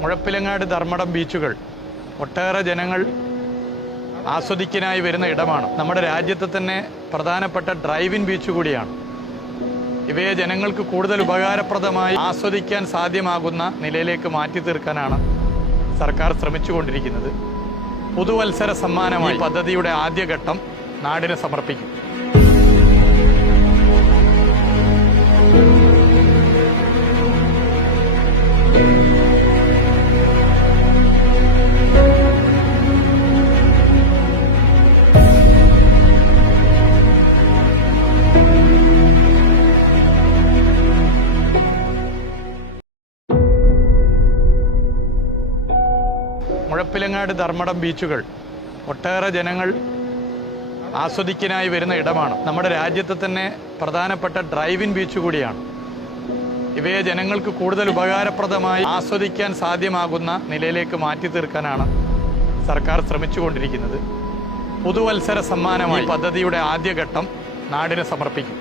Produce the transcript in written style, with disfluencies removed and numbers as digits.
മുഴപ്പിലങ്ങാട് ധർമ്മടം ബീച്ചുകൾ ഒട്ടേറെ ജനങ്ങൾ ആസ്വദിക്കാനായി വരുന്ന ഇടമാണ്. നമ്മുടെ രാജ്യത്തെ തന്നെ പ്രധാനപ്പെട്ട ഡ്രൈവിൻ ബീച്ച് കൂടിയാണ്. ഇവയെ ജനങ്ങൾക്ക് കൂടുതൽ ഉപകാരപ്രദമായി ആസ്വദിക്കാൻ സാധ്യമാകുന്ന നിലയിലേക്ക് മാറ്റി തീർക്കാനാണ് സർക്കാർ ശ്രമിച്ചുകൊണ്ടിരിക്കുന്നത്. പുതുവത്സര സമ്മാനമായി പദ്ധതിയുടെ ആദ്യഘട്ടം നാടിന് സമർപ്പിക്കും. മുഴപ്പിലങ്ങാട് ധർമ്മടം ബീച്ചുകൾ ഒട്ടേറെ ജനങ്ങൾ ആസ്വദിക്കാനായി വരുന്ന ഇടമാണ്. നമ്മുടെ രാജ്യത്തെ തന്നെ പ്രധാനപ്പെട്ട ഡ്രൈവിൻ ബീച്ച് കൂടിയാണ്. ഇവയെ ജനങ്ങൾക്ക് കൂടുതൽ ഉപകാരപ്രദമായി ആസ്വദിക്കാൻ സാധ്യമാകുന്ന നിലയിലേക്ക് മാറ്റി തീർക്കാനാണ് സർക്കാർ ശ്രമിച്ചുകൊണ്ടിരിക്കുന്നത്. പുതുവത്സര സമ്മാനമായി പദ്ധതിയുടെ ആദ്യഘട്ടം നാടിന് സമർപ്പിക്കും.